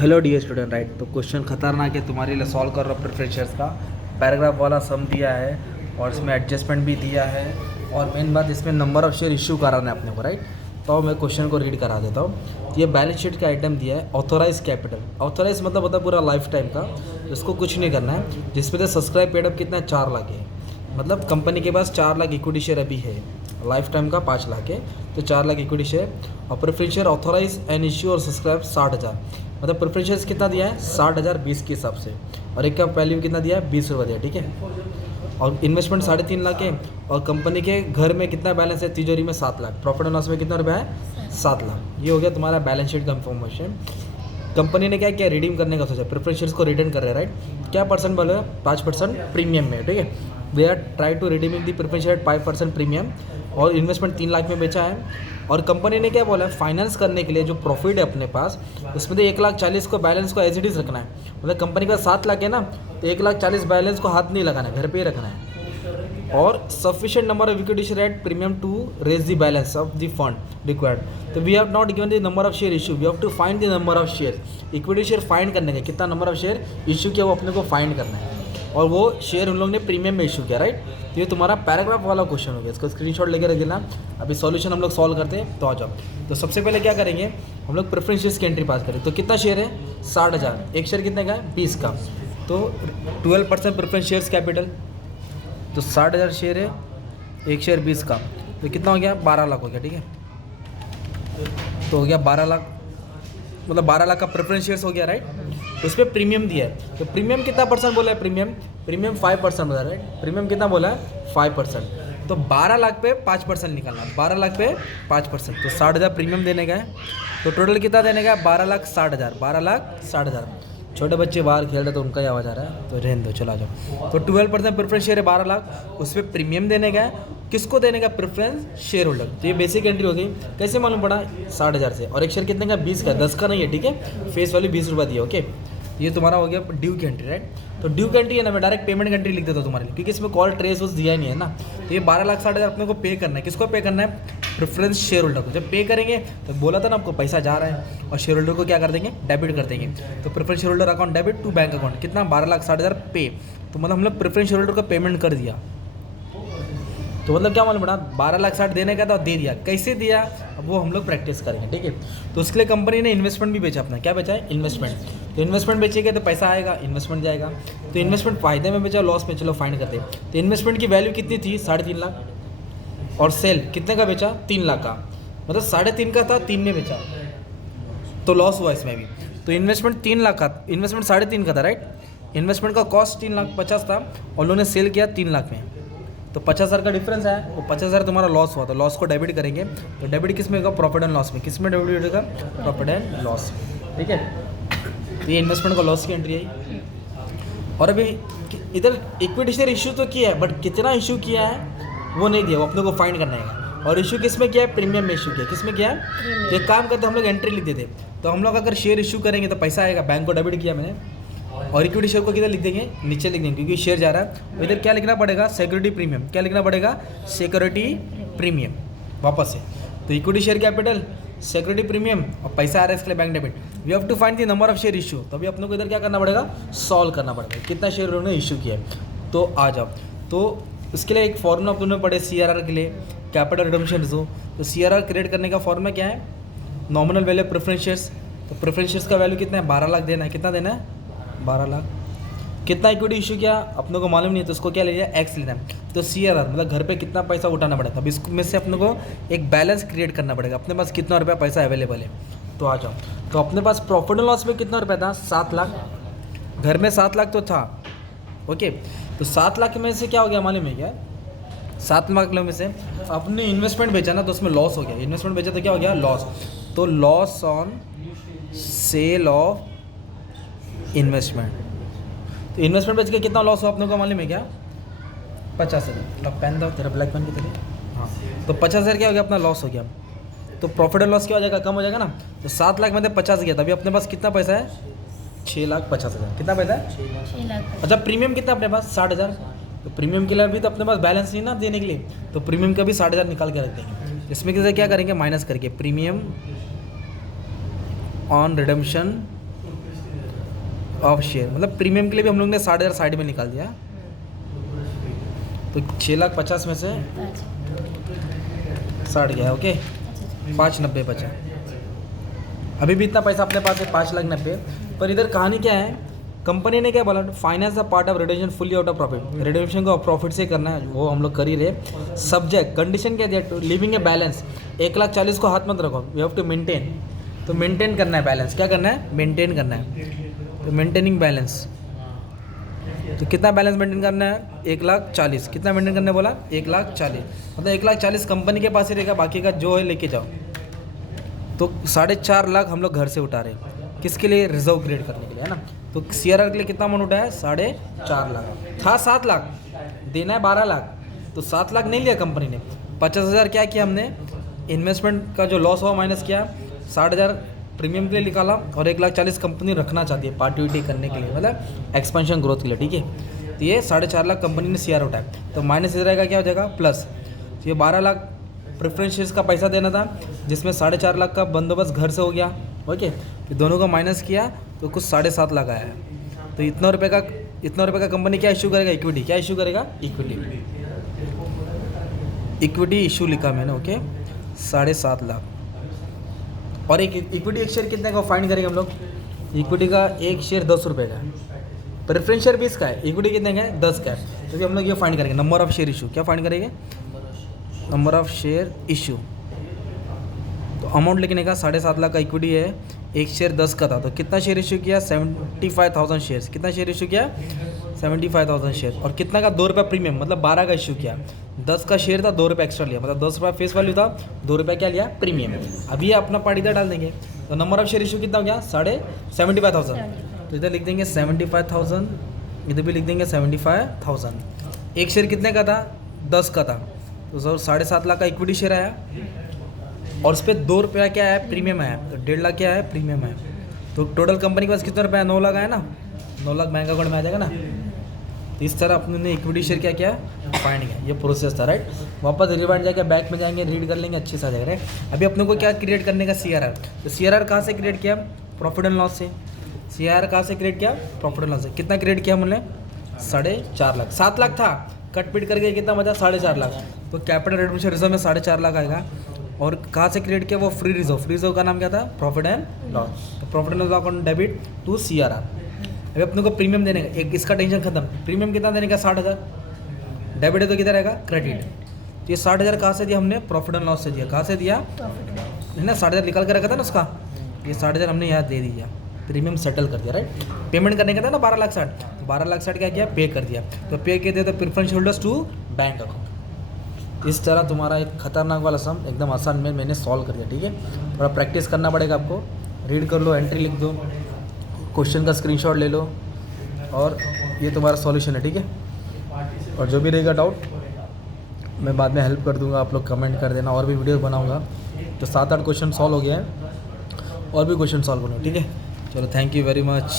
Hello dear student, right. तो question खतरनाक है, तुम्हारे लिए सॉल्व कर रहा हूँ प्रेफरेंसेस का। पैराग्राफ वाला सम दिया है और इसमें एडजस्टमेंट भी दिया है और मेन बात इसमें नंबर ऑफ शेयर इशू कराना है अपने को, राइट। तो मैं क्वेश्चन को रीड करा देता हूँ। ये बैलेंस शीट का आइटम दिया है ऑथोराइज कैपिटल। ऑथोराइज मतलब होता है पूरा लाइफ टाइम का, इसको कुछ नहीं करना है। जिसमें से सब्सक्राइब पेड अप कितना है, 4 लाख है। मतलब कंपनी के पास 4 लाख इक्विटी शेयर अभी है, लाइफ टाइम का 5 लाख है, तो 4 लाख इक्विटी शेयर। और preference share authorise and issue और सब्सक्राइब 60,000। मतलब प्रेफरेंस शेयर कितना दिया है, 60,000 20 के हिसाब से, और एक का वैल्यू कितना दिया है, 20 रुपये दिया, ठीक है। और इन्वेस्टमेंट 3.5 लाख है, और कंपनी के घर में कितना बैलेंस है, तिजोरी में 7 लाख, प्रॉफिट एंड लॉस में कितना रुपया है, 7 लाख। ये हो गया तुम्हारा बैलेंस शीट का इन्फॉर्मेशन। कंपनी ने क्या किया, रिडीम करने का सोचा, प्रेफरेंस शेयर्स को रिटर्न कर रहे हैं, राइट। क्या परसेंट बोले, 5% प्रीमियम में, ठीक है। We are try to redeeming the preference share 5% premium, और इन्वेस्टमेंट 3 लाख में बेचा है। और कंपनी ने क्या बोला है, फाइनेंस करने के लिए जो प्रॉफिट है अपने पास, उसमें तो 1,40,000 को बैलेंस को एज इट इज़ रखना है। मतलब कंपनी का 7 लाख है ना, तो 1,40,000 बैलेंस को हाथ नहीं लगाना है, घर पे ही रखना है। और sufficient number of equity share at premium to raise the balance of the fund required. तो we have not given the number of share issue, we have to find the number of share. Equity share find करने का, कितना number of share issue किया वो अपने को find करना है, और वो शेयर उन लोगों ने प्रीमियम में इशू किया, राइट। तो ये तुम्हारा पैराग्राफ वाला क्वेश्चन हो गया, इसको स्क्रीनशॉट लेके रख लेना। अभी सॉल्यूशन हम लोग सॉल्व करते हैं, तो आ जाओ। तो सबसे पहले क्या करेंगे, हम लोग प्रेफरेंस शेयर्स की एंट्री पास करें। तो कितना शेयर है, 60,000, एक शेयर कितने का है, 20 का। तो 12% प्रेफरेंस शेयर्स कैपिटल, तो 60,000 शेयर है, एक शेयर 20 का, तो कितना हो गया, 12 लाख हो गया, ठीक है। तो हो गया 12 लाख, मतलब 12 लाख का प्रेफरेंस शेयर्स हो गया, राइट। उस पर प्रीमियम दिया है, तो प्रीमियम कितना परसेंट बोला है, प्रीमियम 5% बोला है, राइट। प्रीमियम कितना बोला है, 5%। तो 12 लाख पे 5% निकालना, 12 लाख पे 5%, तो 60,000 प्रीमियम देने का है। तो टोटल कितना देने का है, 12,60,000, 12,60,000। छोटे बच्चे बाहर खेल रहे तो उनका ही आवाज़ आ रहा है, तो रहने दो, चला जाओ। तो 12% प्रेफरेंस शेयर है 12 लाख, उस पर प्रीमियम देने का है। किसको देने का, प्रेफरेंस शेयर होल्डर। तो ये बेसिक एंट्री हो गई। कैसे मालूम पड़ा, 60,000 से, और एक शेयर कितने का, 20 का, 10 का नहीं है, ठीक है। फेस वैल्यू 20 रुपये दिया, ओके। ये तुम्हारा हो गया ड्यू की एंट्री, राइट। तो ड्यू की एंट्री है ना, मैं डायरेक्ट पेमेंट की एंट्री लिख देता हूँ तुम्हारे लिए, क्योंकि इसमें कॉल ट्रेस उस दिया ही नहीं है ना। तो ये 12,60,000 अपने को पे करना है। किसको पे करना है, प्रेफरेंस शेयर होल्डर को। जब पे करेंगे तो बोला था ना आपको, पैसा जा रहा है, और शेयर होल्डर को क्या कर देंगे, डेबिट कर देंगे। तो preference share holder account debit to bank account, कितना, 12,60,000 पे। तो मतलब हम लोग प्रेफरेंस शेयर होल्डर को पेमेंट कर दिया। तो मतलब क्या मालूम पड़ा, 12,60,000 देने का था, दे दिया। कैसे दिया, अब वो हम लोग प्रैक्टिस करेंगे, ठीक है। तो उसके लिए कंपनी ने इन्वेस्टमेंट भी बेचा अपना। क्या बेचा है, इन्वेस्टमेंट। तो इन्वेस्टमेंट बेचेंगे तो पैसा आएगा, इन्वेस्टमेंट जाएगा। तो इन्वेस्टमेंट फायदे में बेचा, लॉस में, चलो फाइंड करते हैं। तो इन्वेस्टमेंट की वैल्यू कितनी थी, 3.5 लाख, और सेल कितने का बेचा, 3 लाख का। मतलब 3.5 का था, 3 में बेचा, तो लॉस हुआ इसमें भी। तो इन्वेस्टमेंट 3 लाख का, इन्वेस्टमेंट 3.5 का था, राइट। इन्वेस्टमेंट का कॉस्ट 3,50,000 था, और उन्होंने सेल किया 3 लाख में। तो 50,000 का डिफरेंस है, वो 50,000 तुम्हारा लॉस हुआ, तो लॉस को डेबिट करेंगे। तो डेबिट किस में होगा, प्रॉफिट एंड लॉस में। किस में डेबिट होगा, प्रॉफिट एंड लॉस, ठीक है। तो ये इन्वेस्टमेंट का लॉस की एंट्री आई। और अभी इधर इक्विटी शेयर इशू तो किया है, बट कितना इशू किया है वो नहीं दिया, वो अपने को फाइंड करना है। और इशू किस में किया है, प्रीमियम में इशू किया। किस में किया है, तो एक काम करते हम लोग एंट्री लिख देते। तो हम लोग अगर शेयर इशू करेंगे तो पैसा आएगा, बैंक को डेबिट किया मैंने, और इक्विटी शेयर को किधर लिख देंगे, नीचे लिख देंगे, क्योंकि शेयर जा रहा है। इधर क्या लिखना पड़ेगा, सिक्योरिटी प्रीमियम। क्या लिखना पड़ेगा, सिक्योरिटी प्रीमियम, वापस से। तो equity share capital, security premium, और पैसा आ रहा है इसके लिए bank debit. We have to find the number of share issue. तो अभी अपने को इधर क्या करना पड़ेगा, सॉल्व करना पड़ेगा, कितना शेयर उन्होंने इशू किया है। तो आ जाओ। तो उसके लिए एक फॉर्मूला अपने पड़े CRR के लिए, कैपिटल रिडम्पशन रेशो। तो CRR क्रिएट करने का फॉर्मूला क्या है, नॉमिनल वैल्यू प्रेफरेंस शेयर्स। तो प्रेफरेंस शेयर्स का वैल्यू कितना है, 12 लाख देना है। कितना देना है, 12 लाख। कितना इक्विटी इशू किया अपने को मालूम नहीं है, तो उसको क्या ले लिया, एक्स लेना है। तो CRR मतलब घर पे कितना पैसा उठाना पड़ेगा। अब इसमें से अपने को एक बैलेंस क्रिएट करना पड़ेगा, अपने पास कितना रुपया पैसा अवेलेबल है। तो आ जाओ। तो अपने पास प्रॉफिट एंड लॉस में कितना रुपया था, 7 लाख। घर में 7 लाख तो था, ओके। तो 7 लाख में से क्या हो गया मालूम है क्या, 7 लाख में से अपने इन्वेस्टमेंट बेचा ना, तो उसमें लॉस हो गया। इन्वेस्टमेंट बेचा तो क्या हो गया, लॉस। तो loss on sale of investment. तो इन्वेस्टमेंट बेच के कितना लॉस हुआ अपने को मालूम है क्या, 50,000। पेन दो, तेरा ब्लैक पेन की तरह, हाँ। तो 50,000 क्या हो गया, अपना लॉस हो गया। तो प्रॉफिट एंड लॉस क्या हो जाएगा, कम हो जाएगा ना। तो 7 लाख में से 50 गया, तभी अपने पास कितना पैसा है, 6,50,000। कितना पैसा है, 6 लाख। अच्छा प्रीमियम कितना अपने पास, 60,000। तो प्रीमियम के लिए भी तो अपने पास बैलेंस नहीं ना देने के लिए, तो प्रीमियम का भी 60,000 निकाल के रख देंगे। इसमें कैसे क्या करेंगे, माइनस करके premium on redemption of share, मतलब प्रीमियम के लिए भी हम लोग ने 60,000 साइड में निकाल दिया। तो 6,50,000 में से 60 गया, ओके, 5,90 बचा। अभी भी इतना पैसा अपने पास है 5,90,000। पर इधर कहानी क्या है, कंपनी ने क्या बोला, finance the part of redemption fully out of profit. Redemption को प्रॉफिट से करना है, वो हम लोग कर ही रहे। सब्जेक्ट कंडीशन क्या दिया, लिविंग ए बैलेंस 1,40,000 को हाथ मत रखो, वी हैव टू मेंटेन। तो मेंटेन करना है बैलेंस, क्या करना है, मेंटेन करना है। तो मेंटेनिंग बैलेंस, तो कितना बैलेंस मेंटेन करना है, 1,40,000। कितना मेंटेन करने बोला, 1,40,000। मतलब 1,40,000 कंपनी के पास ही रहेगा, बाकी का जो है लेके जाओ। तो 4.5 लाख हम लोग घर से उठा रहे हैं, किसके लिए, रिजर्व क्रिएट करने के लिए, है ना। तो CRR के लिए कितना अमाउंट उठाया, 4.5 लाख। था 7 लाख, देना है 12 लाख, तो 7 लाख नहीं लिया कंपनी ने। 50,000 क्या किया हमने, इन्वेस्टमेंट का जो लॉस हुआ माइनस किया, 60,000 प्रीमियम के लिए निकाला, और 1,40,000 कंपनी रखना चाहती है पार्टी वार्टी करने के लिए, मतलब एक्सपेंशन ग्रोथ के लिए, ठीक है। तो ये 4.5 लाख कंपनी ने CRR उठाया, तो माइनस इधर रहेगा, क्या हो जाएगा, प्लस। तो ये 12 लाख प्रेफरेंस शेयर्स का पैसा देना था, जिसमें 4.5 लाख का बंदोबस्त घर से हो गया, ओके। फिर दोनों को माइनस किया तो कुछ 7.5 लाख आया है। तो इतना रुपये का कंपनी क्या इशू करेगा, इक्विटी। क्या इशू करेगा, इक्विटी इशू लिखा मैंने, ओके, 7.5 लाख। और एक इक्विटी एक शेयर कितने का फाइंड करेंगे हम लोग, इक्विटी का एक शेयर 10 रुपये का है, प्रेफरेंस शेयर 20 का है, इक्विटी कितने का है, 10 का है। तो हम लोग ये फाइंड करेंगे, नंबर ऑफ शेयर इशू। क्या फाइंड करेंगे, नंबर ऑफ शेयर इशू। तो अमाउंट लिखने का 7.5 लाख का इक्विटी है, एक शेयर 10 का था, तो कितना शेयर इशू किया, 75,000 शेयर्स। कितना शेयर इशू किया, 75,000 शेयर। और कितना का, 2 रुपये प्रीमियम, मतलब 12 का इशू किया। 10 का शेयर था, 2 रुपये एक्स्ट्रा लिया, मतलब 10 रुपये फेस वैल्यू था, 2 रुपये क्या लिया, प्रीमियम। अभी ये अपना पार्ट इधर डाल देंगे, तो नंबर ऑफ शेयर इशू कितना हो गया, 75,000। तो इधर लिख देंगे 75,000, इधर भी लिख देंगे 75,000। एक शेयर कितने का था, 10 का था, तो सर 7.5 लाख का इक्विटी शेयर आया, और उस पर 2 रुपया क्या है, प्रीमियम आया, तो 1.5 लाख क्या है, प्रीमियम है। तो टोटल कंपनी के पास कितना रुपया, 9 लाख आया ना, 9 लाख बैंक अकाउंट में आ जाएगा ना। तो इस तरह अपने इक्विटी शेयर क्या किया, फाइंड किया। ये प्रोसेस था, राइट। वापस रिवाइंड जाके बैक में जाएंगे, रीड कर लेंगे, अच्छे से आ जाएगा, राइट। अभी अपने को क्या क्रिएट करने का, CRR। तो CRR कहाँ से क्रिएट किया, प्रॉफिट एंड लॉस से। CRR कहाँ से क्रिएट किया, प्रॉफिट एंड लॉस से। कितना क्रिएट किया हमने, 4.5 लाख। 7 लाख था, कट पिट करके कितना बचा, 4.5 लाख। तो कैपिटल रिडम्पशन रिजर्व में 4.5 लाख आएगा। और कहाँ से क्रिएट किया, वो फ्री रिजर्व का नाम क्या था, प्रॉफिट एंड लॉस। तो profit and loss account debit to CRR। अभी अपने को प्रीमियम देने का, एक इसका टेंशन खत्म। प्रीमियम कितना देने का, 60,000, डेबिट है तो किधर रहेगा, क्रेडिट। तो ये 60,000 कहाँ से दिया हमने, प्रॉफिट एंड लॉस से दिया। कहाँ से दिया, है ना, 60,000 निकाल के रखा था ना उसका, ये 60,000 हमने यहाँ दे दिया, प्रीमियम सेटल कर दिया, राइट। पेमेंट करने का था ना 12,60,000, तो 12,60,000 क्या किया, पे कर दिया। तो पे कर दिया तो preference holders to bank account. इस तरह तुम्हारा एक खतरनाक वाला सम एकदम आसान में मैंने सॉल्व कर दिया, ठीक है। थोड़ा प्रैक्टिस करना पड़ेगा आपको, रीड कर लो, एंट्री लिख दो, क्वेश्चन का स्क्रीनशॉट ले लो, और ये तुम्हारा सॉल्यूशन है, ठीक है। और जो भी रहेगा डाउट मैं बाद में हेल्प कर दूंगा, आप लोग कमेंट कर देना, और भी वीडियो बनाऊंगा। तो 7-8 क्वेश्चन सॉल्व हो गया है, और भी क्वेश्चन सॉल्व करूँगा, ठीक है। चलो, थैंक यू वेरी मच।